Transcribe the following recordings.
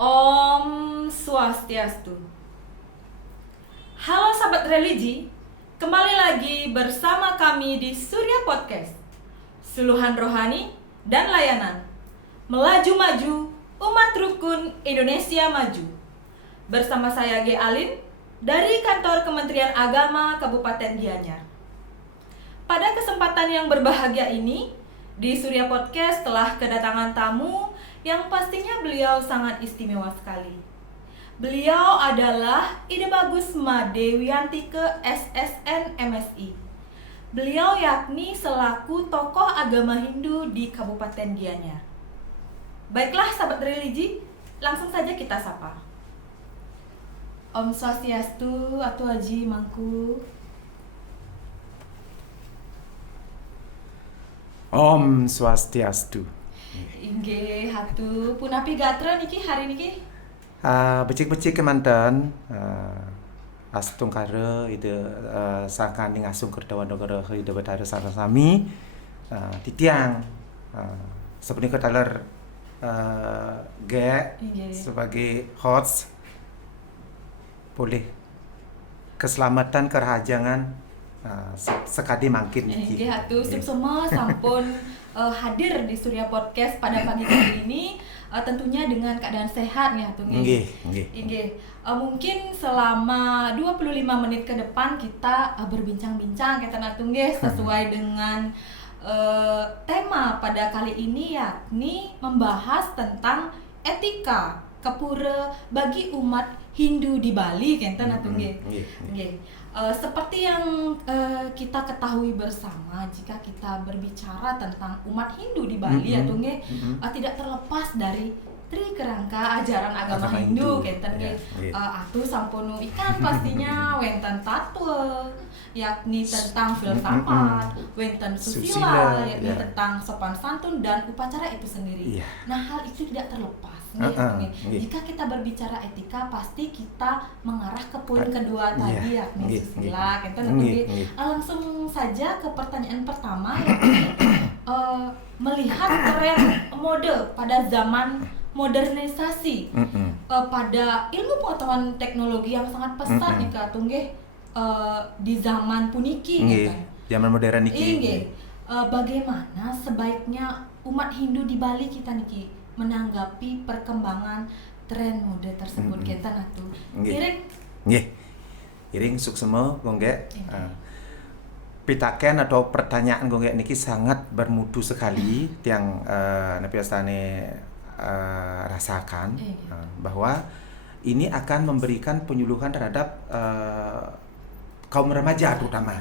Om Swastiastu. Halo sahabat religi, kembali lagi bersama kami di Surya Podcast, suluhan rohani dan layanan, melaju maju umat rukun Indonesia maju. Bersama saya G. Alin dari kantor Kementerian Agama Kabupaten Gianyar. Pada kesempatan yang berbahagia ini, di Surya Podcast telah kedatangan tamu yang pastinya beliau sangat istimewa sekali. Beliau adalah Ide Bagus Madewianti ke SSN MSI. Beliau yakni selaku tokoh agama Hindu di Kabupaten Gianyar. Baiklah sahabat religi, langsung saja kita sapa. Om Swastiastu, Atu Haji Mangku. Om Swastiastu. Inggih, hatu punapi gatra niki hari niki? Becik-becik kemanten astung kare ide sakaning asung kerdawan dogara ide betara sarasami titiang seperti kataler sebagai host boleh keselamatan kerhajangan sekadi mangkin niki. Inggih, hatu semua sampun hadir di Surya Podcast pada pagi kali ini, tentunya dengan keadaan sehat ya tuh. Inggih. Mungkin selama 25 menit ke depan kita berbincang-bincang kita natung sesuai dengan tema pada kali ini, yakni membahas tentang etika kepura bagi umat Hindu di Bali kita natung. Seperti yang kita ketahui bersama, jika kita berbicara tentang umat Hindu di Bali tidak terlepas dari tri kerangka ajaran agama Hindu kenten atu sampunu ikan pastinya wenten tatwa yakni tentang filsafat, wenten susila yakni tentang sopan santun dan upacara itu sendiri. Nah, hal itu tidak terlepas. Jika kita berbicara etika, pasti kita mengarah ke poin kedua tadi yakni susila. Langsung saja ke pertanyaan pertama, yakni melihat tren mode pada zaman modernisasi, pada ilmu pengetahuan teknologi yang sangat pesat nih Kak Tunggih di zaman puniki zaman modern niki. Bagaimana sebaiknya umat Hindu di Bali kita niki menanggapi perkembangan tren mode tersebut kita natu. Iring suksema gongge. Pitaken atau pertanyaan gongge niki sangat bermutu sekali yang napiastane rasakan bahwa ini akan memberikan penyuluhan terhadap kaum remaja terutama.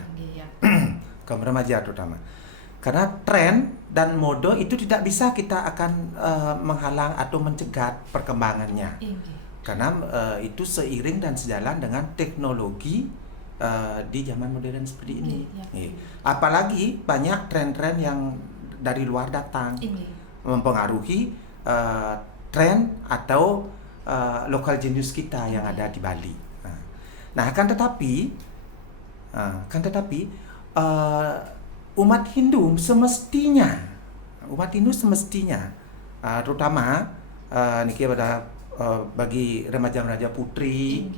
Kaum remaja terutama. Karena tren dan mode itu tidak bisa kita akan menghalang atau mencegat perkembangannya. Karena itu seiring dan sejalan dengan teknologi di zaman modern seperti ini. Apalagi banyak tren-tren yang dari luar datang mempengaruhi tren atau lokal genius kita yang ada di Bali. Nah, akan tetapi umat Hindu semestinya terutama niki pada bagi remaja-remaja putri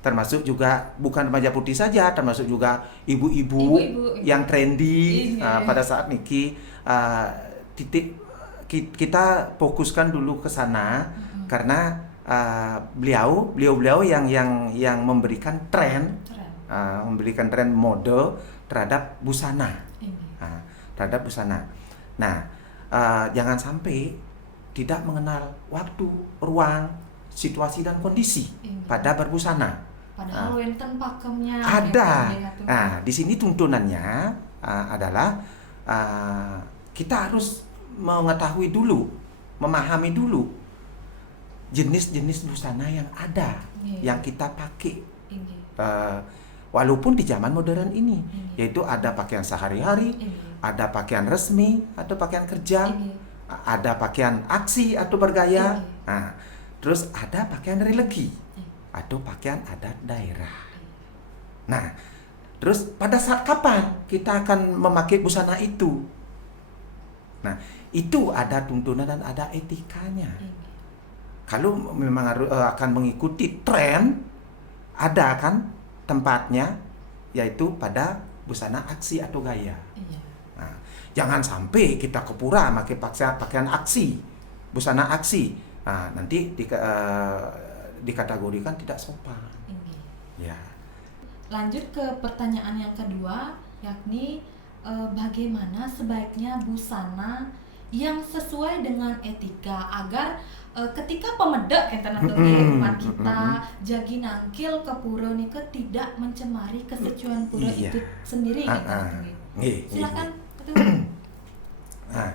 termasuk juga bukan remaja putih saja, termasuk juga ibu-ibu yang trendy pada saat niki kita fokuskan dulu ke sana karena beliau yang memberikan tren mode terhadap busana. Nah, jangan sampai tidak mengenal waktu, ruang, situasi dan kondisi pada berbusana. Padahal wenten pakemnya ada. Nah, di sini tuntunannya adalah kita harus mengetahui dulu, memahami dulu jenis-jenis busana yang ada, Iya. yang kita pakai. Iya. Walaupun di zaman modern ini, Iya. yaitu ada pakaian sehari-hari, Iya. ada pakaian resmi atau pakaian kerja, Iya. ada pakaian aksi atau bergaya, Iya. nah, terus ada pakaian religi Iya. atau pakaian adat daerah. Nah, terus pada saat kapan kita akan memakai busana itu? Nah, itu ada tuntunan dan ada etikanya. Iya. Kalau memang akan mengikuti tren, ada kan tempatnya, yaitu pada busana aksi atau gaya. Iya. Nah, jangan sampai kita ke pura pakai pakaian aksi, busana aksi. Nah, nanti dikategorikan tidak sopan. Iya. Ya. Lanjut ke pertanyaan yang kedua, yakni bagaimana sebaiknya busana yang sesuai dengan etika agar ketika pemedek kita umat kita jagi nangkil ke pura nika tidak mencemari kesucian pura Iya. itu sendiri gitu. Silakan. Nah,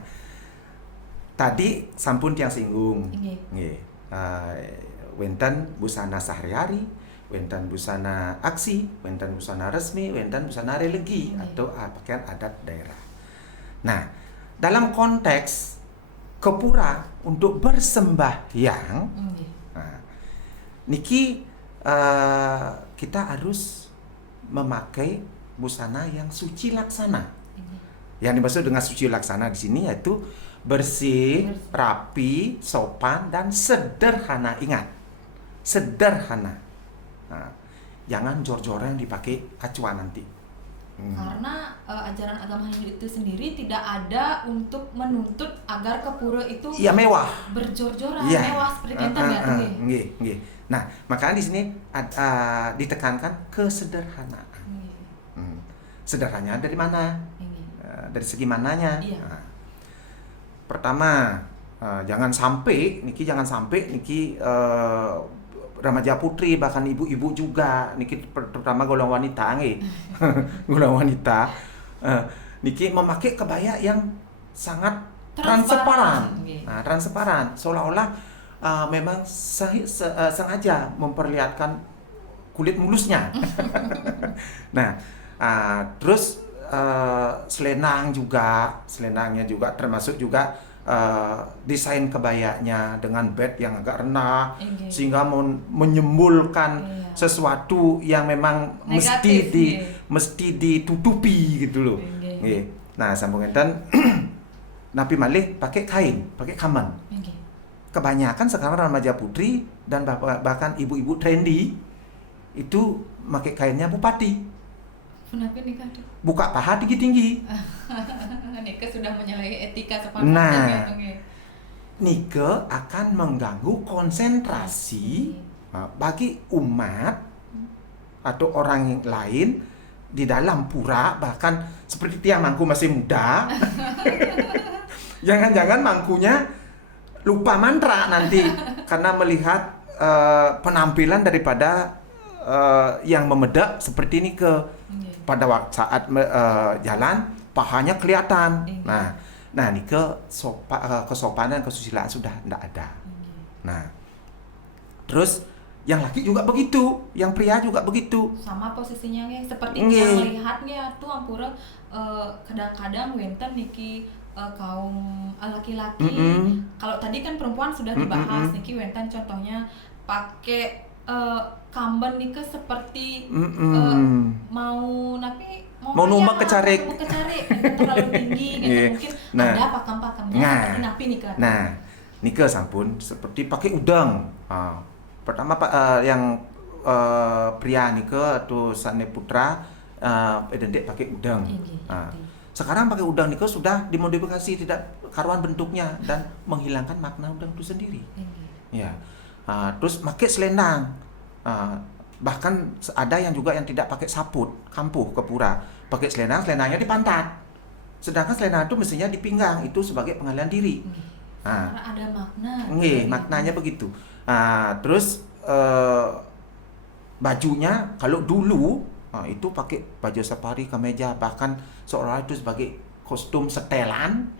tadi sampun tiang singgung. Nggih. Wenten busana sehari-hari, wenten busana aksi, wenten busana resmi, wenten busana religi atau pakaian adat daerah. Nah, dalam konteks ke pura untuk bersembahyang, nah, niki kita harus memakai busana yang suci laksana. Yang dimaksud dengan suci laksana di sini yaitu bersih, rapi, sopan, dan sederhana. Ingat, sederhana. Nah, jangan jor-joran dipakai acuan nanti. Karena ajaran agama Hindu itu sendiri tidak ada untuk menuntut agar ke pura itu mewah, berjor-joran, ya. mewah seperti itu ya. Nggih. Nah, makanya di sini ditekankan kesederhanaan. Sederhananya dari mana? Dari segi mananya? Iya. Nah, pertama, jangan sampai niki remaja putri bahkan ibu-ibu juga niki terutama golongan wanita golongan wanita niki memakai kebaya yang sangat transparan. Nah, transparan seolah-olah memang sengaja memperlihatkan kulit mulusnya. Nah, terus selendangnya juga termasuk juga desain kebayanya dengan bed yang agak rendah sehingga menyembulkan sesuatu yang memang negatif, mesti ditutupi gitu loh. Nah, sambung enten napi malih pakai kain, pakai kamen. Kebanyakan sekarang remaja putri dan bahkan ibu-ibu trendy itu pakai kainnya bupati. Kenapa nikah? Buka paha tinggi-tinggi. Nikah sudah menyalahi etika sopan. Nah, nikah akan mengganggu konsentrasi bagi umat atau orang yang lain di dalam pura, bahkan seperti tiang mangku masih muda. Jangan-jangan mangkunya lupa mantra nanti karena melihat penampilan daripada yang memedak seperti ini pada saat jalan pahanya kelihatan. Nah ini kesopanan, kesusilaan sudah tidak ada. Nah, terus yang laki juga begitu, yang pria juga begitu. Sama posisinya seperti yang melihatnya tuh ampura kadang-kadang wenten niki kaum laki-laki. Kalau tadi kan perempuan sudah dibahas, niki wenten contohnya pakai kamben nika seperti mau numpang kecarik terlalu tinggi gitu. Mungkin ada pakam-pakamnya seperti napi nika. Nah, nika sampun seperti pakai udang. Pertama yang pria nika atau sane putra identik pakai udang. Sekarang pakai udang nika sudah dimodifikasi tidak karuan bentuknya dan menghilangkan makna udang itu sendiri. Ya. Terus pakai selendang. Bahkan ada yang juga yang tidak pakai saput, kampuh ke pura, pakai selendangnya di pantat. Sedangkan selendang itu mestinya di pinggang, itu sebagai pengalihan diri. Ada makna. Maknanya begitu. Terus bajunya kalau dulu itu pakai baju safari, kemeja, bahkan seolah itu sebagai kostum setelan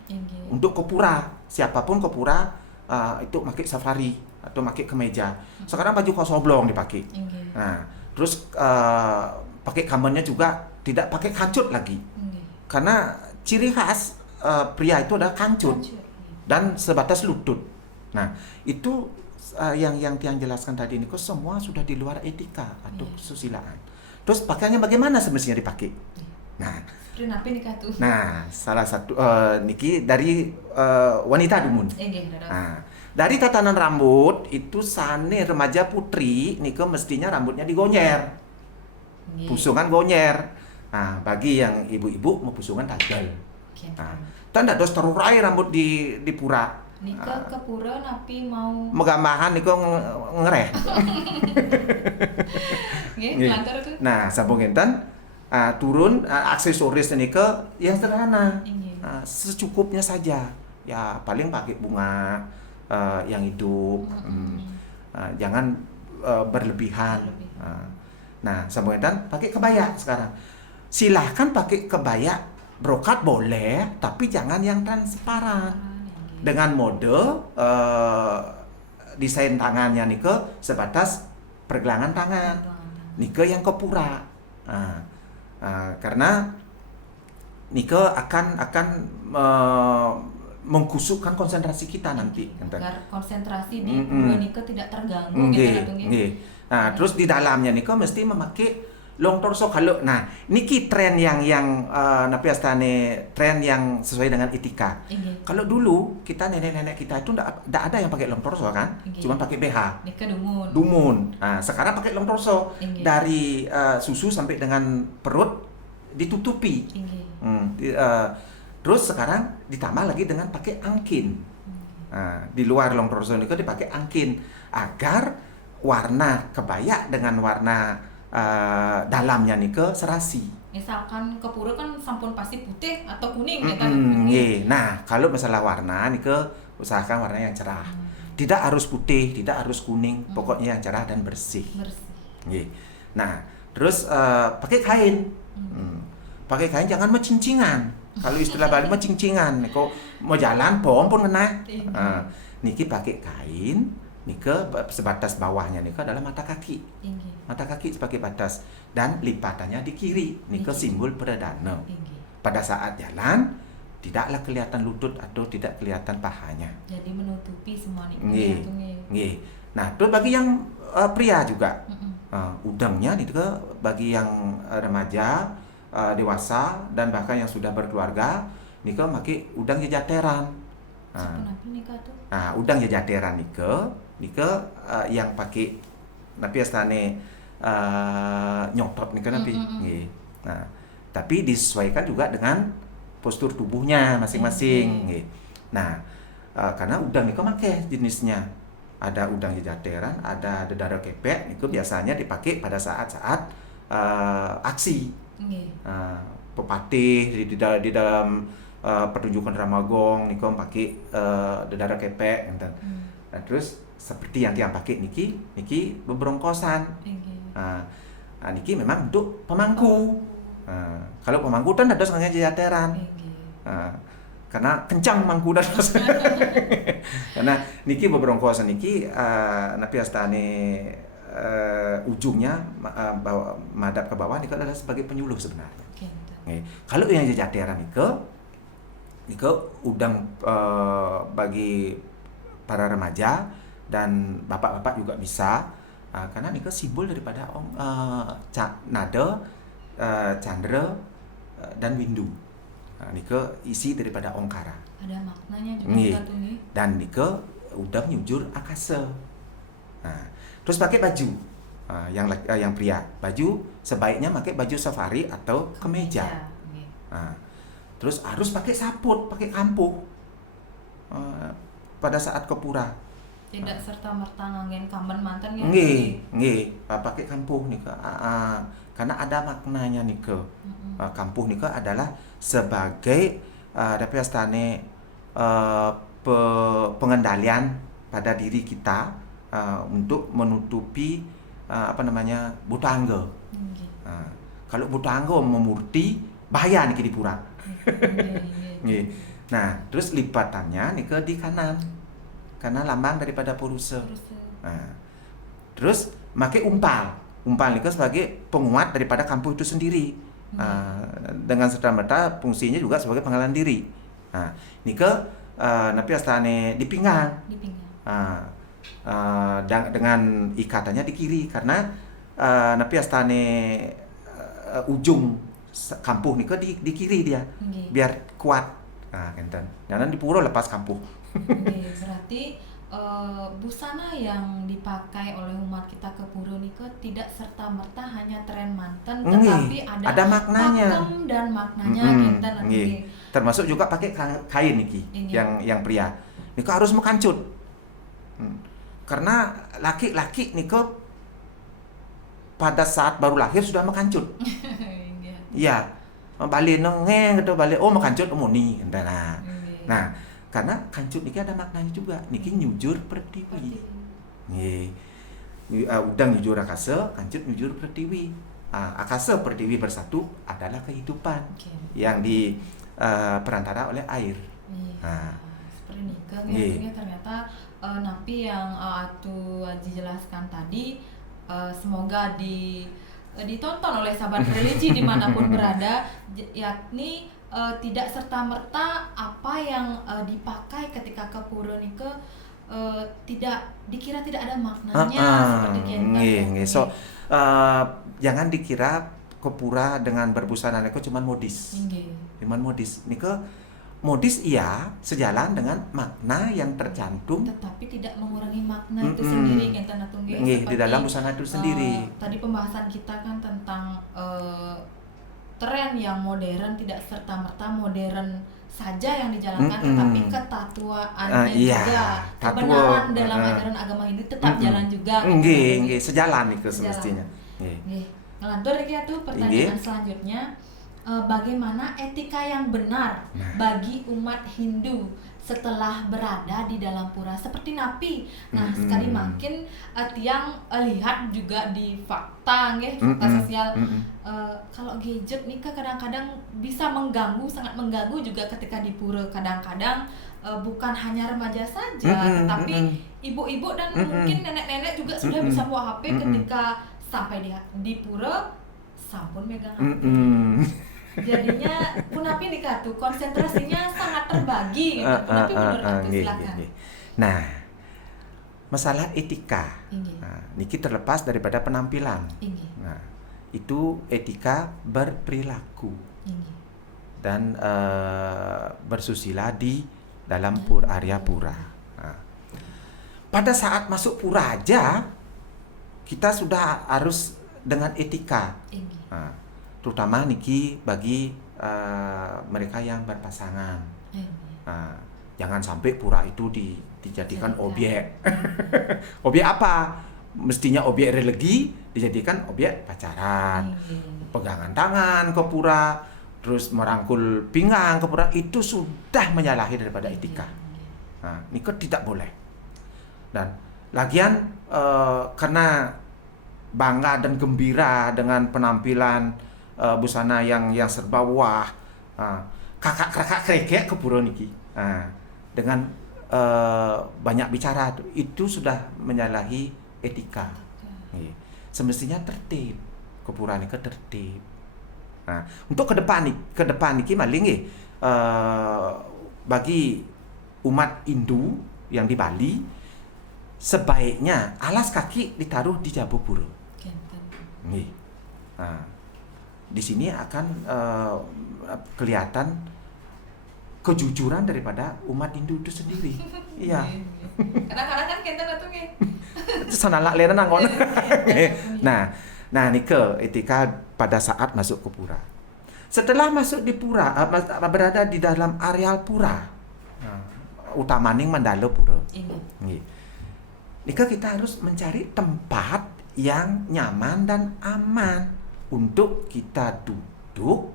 untuk ke pura. Siapapun ke pura itu pakai safari atau pakai kemeja. Sekarang baju kaos oblong dipakai. Nah, terus pakai kamarnya juga tidak pakai kancut lagi. Karena ciri khas pria itu adalah kancut dan sebatas lutut. Nah, itu yang Tiang jelaskan tadi ini semua sudah di luar etika atau kesusilaan. Terus pakaiannya bagaimana semestinya dipakai? Nah, salah satu niki dari wanita dumun. Nah, dari tatanan rambut itu sane remaja putri niko mestinya rambutnya digonyer. Pusungan gonyer. Nah, bagi yang ibu-ibu mau pusungan tagel. Nah, tanda dos terurai rambut di pura. Nika ke pura napi mau megambahan niko ngereh. Nah, sampun enten turun aksesoris niko yang sederhana. Secukupnya saja. Ya, paling pakai bunga yang hidup. Jangan berlebihan. Nah, sampun enten pakai kebaya sekarang. Silahkan pakai kebaya brokat boleh, tapi jangan yang transparan. Dengan mode desain tangannya nike sebatas pergelangan tangan. Nike yang kepura. Karena nike akan mengkusukkan konsentrasi kita nanti. Agar konsentrasi di pura nike tidak terganggu. Nah, terus di dalamnya nike mesti memakai long torso kalau. Nah, niki tren yang tren yang sesuai dengan etika. Kalau dulu kita nenek-nenek kita itu ndak ada yang pakai long torso kan, cuma pakai BH. Nika dumun. Nah, sekarang pakai long torso dari susu sampai dengan perut ditutupi. Terus sekarang ditambah lagi dengan pakai angkin. Nah, di luar long torso itu dipakai angkin agar warna kebaya dengan warna dalamnya nike serasi. Misalkan ke pura kan sampun pasti putih atau kuning Nah, kalau masalah warna nike usahakan warna yang cerah. Tidak harus putih, tidak harus kuning, pokoknya yang cerah dan bersih. Nah, terus pakai kain. Pakai kain jangan mecincingan. Kalau istilah Bali mecincingan, niko mau jalan pom pun kena. Niki pakai kain. Nika sebatas bawahnya nika adalah mata kaki. Mata kaki sebagai batas dan lipatannya di kiri. Nika simbol perdana. Pada saat jalan tidaklah kelihatan lutut atau tidak kelihatan pahanya. Jadi menutupi semua nih. Nah, terus bagi yang pria juga. Udangnya nika bagi yang remaja, dewasa dan bahkan yang sudah berkeluarga, nika pakai udang jajateran. Udang jajateran nika yang pakai napi astane nyotot nika napi. Nah, tapi disesuaikan juga dengan postur tubuhnya masing-masing. Nah, karena udang nika make jenisnya. Ada udang jajateran, ada dedara kepek, itu biasanya dipakai pada saat-saat aksi. Pepatih di dalam pertunjukan Ramagong niko pakai dedara kepek enten. Nah, terus seperti yang Tiang pakai niki beberongkosan. Niki memang untuk pemangku. Kalau pemangku kan ada sengaja jajateran. Karena kencang mangku dan karena niki beberongkosan niki napi astane ujungnya madap ke bawah niko adalah sebagai penyuluh sebenarnya. Kalau yang jajateran niko udang bagi para remaja dan bapak-bapak juga bisa karena niko simbol daripada nada, candra dan windu. Niko isi daripada ongkara. Ada maknanya juga dan niko udang nyujur akasa. Nah, terus pakai baju yang pria. Baju sebaiknya pakai baju safari atau kemeja. Terus harus pakai saput, pakai kampuh pada saat ke pura. Tidak serta-merta nganggen kamben mantan ya. Nggih, pakai kampuh nika. Karena ada maknanya nika. Kampuh nika adalah sebagai dapat astane pengendalian pada diri kita untuk menutupi butangga. Kalau butangga memurti bahaya niki di pura. Nah, terus lipatannya nika di kanan. karena lambang daripada Puruse. Puruse. Nah, terus make umpal niko sebagai penguat daripada kampung itu sendiri. Dengan serta-merta fungsinya juga sebagai penggalan diri. Nah, niko napi astane di pinggang. Dengan ikatannya di kiri karena napi astane ujung kampuh niko di kiri dia. Biar kuat. Nah, kenten. Jangan di puro lepas kampuh. Berarti busana yang dipakai oleh umat kita ke puro niko tidak serta-merta hanya tren manten, tetapi ada maknanya. Pakem dan maknanya kenten. Termasuk juga pakai kain niki yang pria. Niko harus mekancut. Karena laki-laki niko pada saat baru lahir sudah mekancut. Iya. Balik nengeng gitu balik mekancut muni. Nah, karena kancut niki ada maknanya juga. Niki nyujur pertiwi. Nggih. Udang nyujur akase, kancut nyujur pertiwi. Akase pertiwi bersatu adalah kehidupan yang di perantara oleh air. Seperti nikah ternyata napi yang Atu Aji jelaskan tadi semoga ditonton oleh sahabat religi dimanapun berada, yakni tidak serta-merta apa yang dipakai ketika ke pura nike tidak dikira tidak ada maknanya seperti kenten. So jangan dikira ke pura dengan berbusana nike cuman modis. Cuman modis nike modis iya sejalan dengan makna yang tercantum, tetapi tidak mengurangi makna itu sendiri kenten atungge. Di dalam busana itu sendiri. Tadi pembahasan kita kan tentang tren yang modern tidak serta-merta modern saja yang dijalankan, tetapi ketatuaannya juga kebenaran dalam ajaran agama Hindu tetap jalan juga. Nggih, sejalan itu semestinya. Nggih. Ngelantur iki atuh pertanyaan selanjutnya. Bagaimana etika yang benar bagi umat Hindu setelah berada di dalam pura seperti napi. Nah, sekali makin tiang lihat juga di fakta sosial kalau gadget nih kadang-kadang bisa mengganggu, sangat mengganggu juga ketika di pura. Kadang-kadang bukan hanya remaja saja, tetapi ibu-ibu dan mungkin nenek-nenek juga sudah bisa bawa HP ketika sampai di pura, sampun megang HP. Jadinya punapi nikah tuh konsentrasinya sangat terbagi. Punapi menurut aku silakan. Nah, masalah etika, niki terlepas daripada penampilan. Nah, itu etika berperilaku dan bersusila di dalam area pura. Nah, pada saat masuk pura aja kita sudah harus dengan etika. Nah, terutama niki bagi mereka yang berpasangan. Jangan sampai pura itu dijadikan objek. Objek apa? Mestinya objek religi dijadikan objek pacaran. Pegangan tangan ke pura, terus merangkul pinggang ke pura, itu sudah menyalahi daripada etika. Nah, niki tidak boleh. Dan lagian karena bangga dan gembira dengan penampilan busana yang serba wah, kakak krekek ke pura niki, dengan banyak bicara itu sudah menyalahi etika. Semestinya tertib, ke pura niki tertib. Nah, untuk ke depan niki maling bagi umat Hindu yang di Bali sebaiknya alas kaki ditaruh di jabo pura. Di sini akan kelihatan kejujuran daripada umat Hindu itu sendiri. Iya. Kadang-kadang kan kenten atuh nggih. Sanalak leren nangon. Nah nike etika pada saat masuk ke pura. Setelah masuk di pura, berada di dalam areal pura. Utamaning mandala pura. Nggih. Nike kita harus mencari tempat yang nyaman dan aman untuk kita duduk.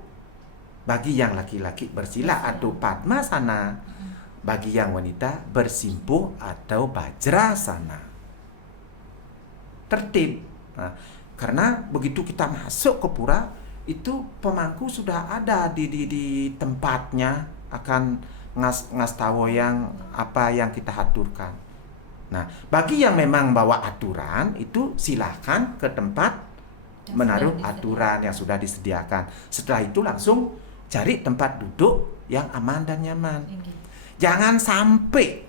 Bagi yang laki-laki bersila atau padmasana, bagi yang wanita bersimpuh atau bajrasana. Tertib. Nah, karena begitu kita masuk ke pura, itu pemangku sudah ada di tempatnya, akan ngas tahu yang apa yang kita haturkan. Nah, bagi yang memang bawa aturan itu silakan ke tempat menaruh aturan yang sudah disediakan. Setelah itu langsung cari tempat duduk yang aman dan nyaman. Jangan sampai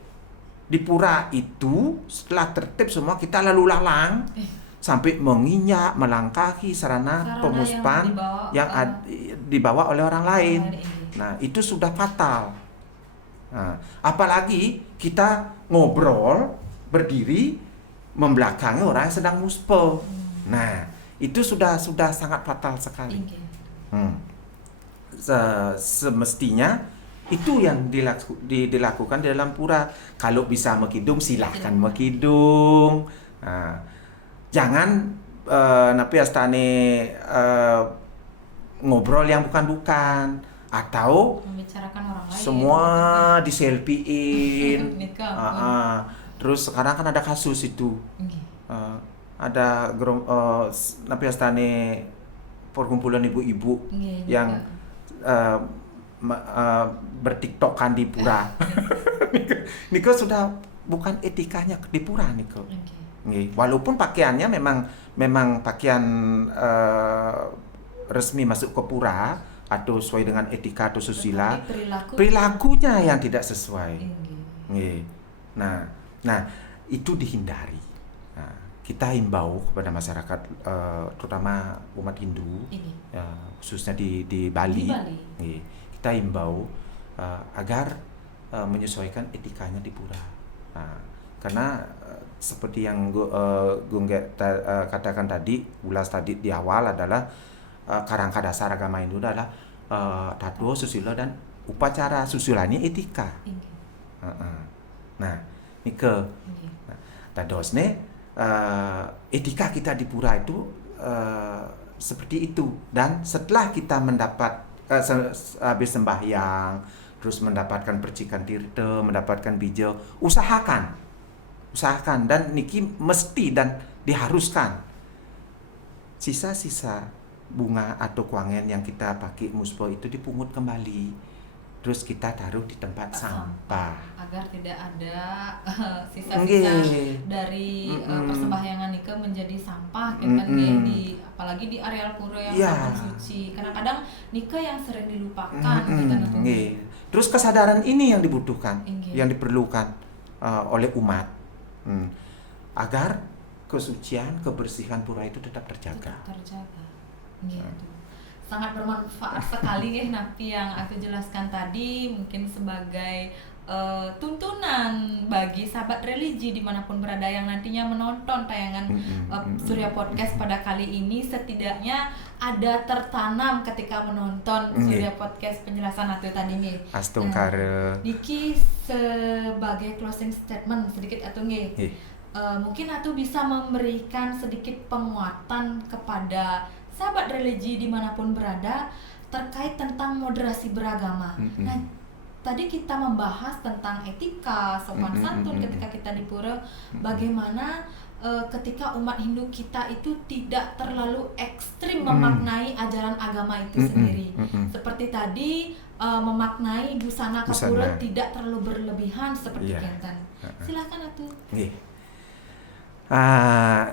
di pura itu setelah tertib semua kita lalu lalang sampai menginjak, melangkahi sarana pemuspan yang dibawa oleh orang lain. Nah, itu sudah fatal. Nah, apalagi kita ngobrol berdiri membelakangi orang yang sedang muspa. Nah, itu sudah sangat fatal sekali. Semestinya itu yang dilakukan di dalam pura. Kalau bisa mekidung silahkan mekidung. Nah, jangan napi astane ngobrol yang bukan-bukan atau membicarakan orang lain. Semua diselfiein. Terus sekarang kan ada kasus itu. Ada napi astane perkumpulan ibu-ibu yang bertiktokan di pura. Niko sudah bukan etikanya di pura Niko. Walaupun pakaiannya memang pakaian resmi masuk ke pura atau sesuai dengan etika atau susila, perilakunya yang tidak sesuai. Nah, itu dihindari. Nah, kita himbau kepada masyarakat, terutama umat Hindu, khususnya di Bali. Kita himbau agar menyesuaikan etikanya di pura. Nah, karena seperti yang Gung katakan tadi, ulas tadi di awal adalah kerangka dasar agama Hindu adalah Tattwa, susila dan upacara. Susilanya etika. Nah, ini tadosne etika kita di pura itu seperti itu. Dan setelah kita mendapat habis sembahyang, terus mendapatkan percikan tirta, mendapatkan bija, usahakan dan niki mesti dan diharuskan sisa-sisa bunga atau kuangen yang kita pakai muspo itu dipungut kembali, terus kita taruh di tempat sampah agar tidak ada sisa-sisa dari persembahyangan Nika menjadi sampah apalagi di areal pura yang sangat suci. Kadang-kadang Nika yang sering dilupakan. Terus kesadaran ini yang dibutuhkan, yang diperlukan oleh umat agar kesucian, kebersihan pura itu tetap terjaga. Gitu. Sangat bermanfaat sekali Napi yang aku jelaskan tadi, mungkin sebagai tuntunan bagi sahabat religi dimanapun berada yang nantinya menonton tayangan Surya Podcast pada kali ini. Setidaknya ada tertanam ketika menonton Surya Podcast penjelasan Atu tadi nih. Astungkara. Niki sebagai closing statement sedikit Atu mungkin Atu bisa memberikan sedikit penguatan kepada sahabat religi dimanapun berada terkait tentang moderasi beragama. Nah, tadi kita membahas tentang etika, sopan santun ketika kita di pura, bagaimana ketika umat Hindu kita itu tidak terlalu ekstrim memaknai ajaran agama itu sendiri. Seperti tadi memaknai busana ke pura tidak terlalu berlebihan seperti Kenten. Silakan Atu.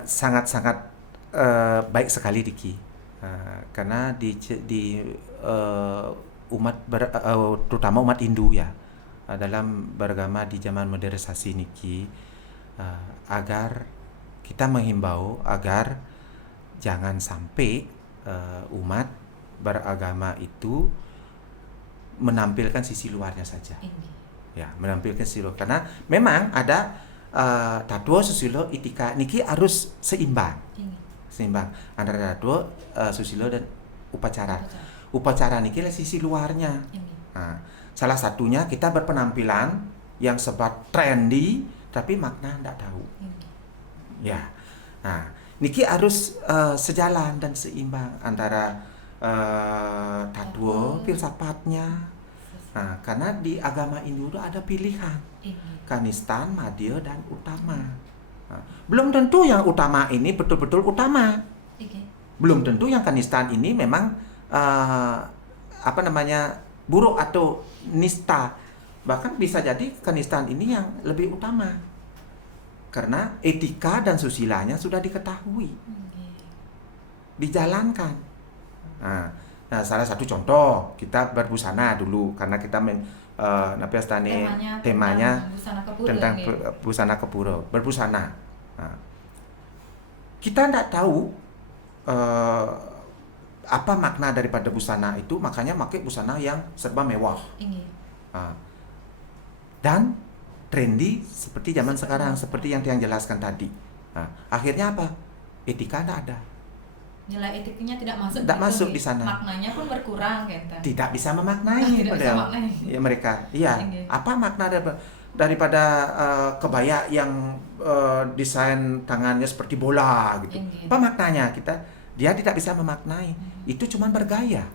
Sangat-sangat baik sekali Diki. Karena di umat terutama umat Hindu ya, dalam beragama di zaman modernisasi niki, agar kita menghimbau agar jangan sampai umat beragama itu menampilkan sisi luarnya saja. Ya, menampilkan sisi luar, karena memang ada Tattwa, susila, etika niki harus seimbang antara Tattwa, susila dan upacara. Upacara niki lah sisi luarnya. Nah, salah satunya kita berpenampilan yang sebat trendy tapi makna tidak tahu. Ya. Nah, niki harus sejalan dan seimbang antara Tattwa, filsafatnya. Nah, karena di agama Hindu itu ada pilihan. Kanistan, Madhya, dan Utama. Nah, belum tentu yang utama ini betul-betul utama. Belum tentu yang kanistan ini memang buruk atau nista. Bahkan bisa jadi kanistan ini yang lebih utama. karena etika dan susilanya sudah diketahui, dijalankan. Nah, salah satu contoh kita berbusana dulu karena kita temanya tentang busana kepura, berbusana. Nah, kita tidak tahu apa makna daripada busana itu, makanya pakai busana yang serba mewah. Dan trendy seperti zaman sekarang, seperti yang jelaskan tadi. Akhirnya apa? Etika tidak ada. Nilai etiknya tidak masuk. Tidak masuk di sana. Maknanya pun berkurang, kan? Tidak bisa memaknai padahal. Ya, mereka. Iya. Apa makna daripada kebaya yang desain tangannya seperti bola gitu? Apa maknanya? Dia tidak bisa memaknai. Itu cuma bergaya.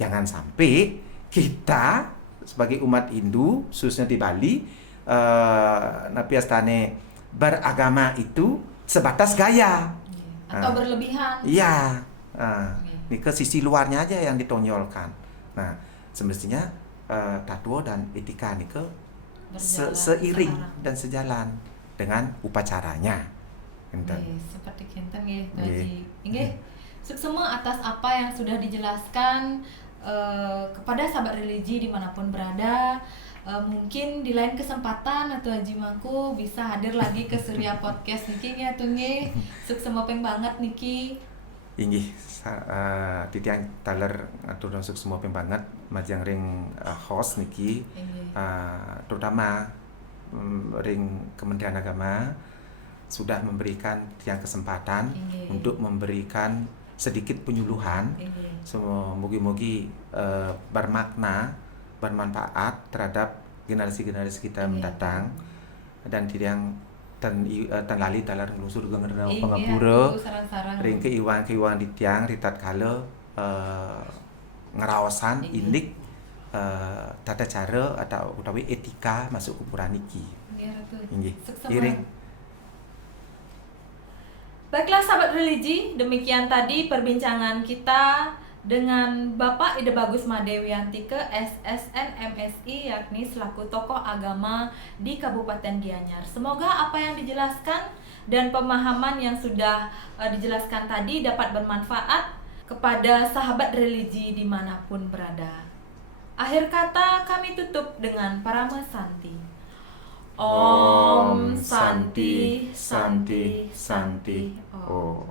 Jangan sampai kita sebagai umat Hindu, khususnya di Bali, Napiastane beragama itu sebatas gaya. Atau berlebihan. Iya. Ini ke sisi luarnya aja yang ditonjolkan. Nah, semestinya tattoo dan etika ini ke seiring dan sejalan dengan upacaranya. Seperti kinten nggih, Haji. Nggih. Semua atas apa yang sudah dijelaskan kepada sahabat religi dimanapun berada. Mungkin di lain kesempatan atau Haji Mangku bisa hadir lagi ke Surya Podcast niki ya tuh nggih. Sukses banget niki. Inggih titiang taler atur sukses banget majang ring host niki. Terutama ring Kementerian Agama sudah memberikan tiang kesempatan untuk memberikan sedikit penyuluhan. Mugi-mugi bermakna, bermanfaat terhadap generasi-generasi kita mendatang, dan tidak tan lali talar nglusur gengerna pangapura ring keiwang di tiang ritat kala ngerawasan indik tata cara atau utawi etika masuk kuburan niki. Nggih. Iring. Baiklah sahabat religi, demikian tadi perbincangan kita dengan Bapak Ida Bagus Madewianti ke SSN MSI, yakni selaku tokoh agama di Kabupaten Gianyar. Semoga apa yang dijelaskan dan pemahaman yang sudah dijelaskan tadi dapat bermanfaat kepada sahabat religi dimanapun berada. Akhir kata kami tutup dengan Parama Santi. Om Santi Santi Santi. Oh.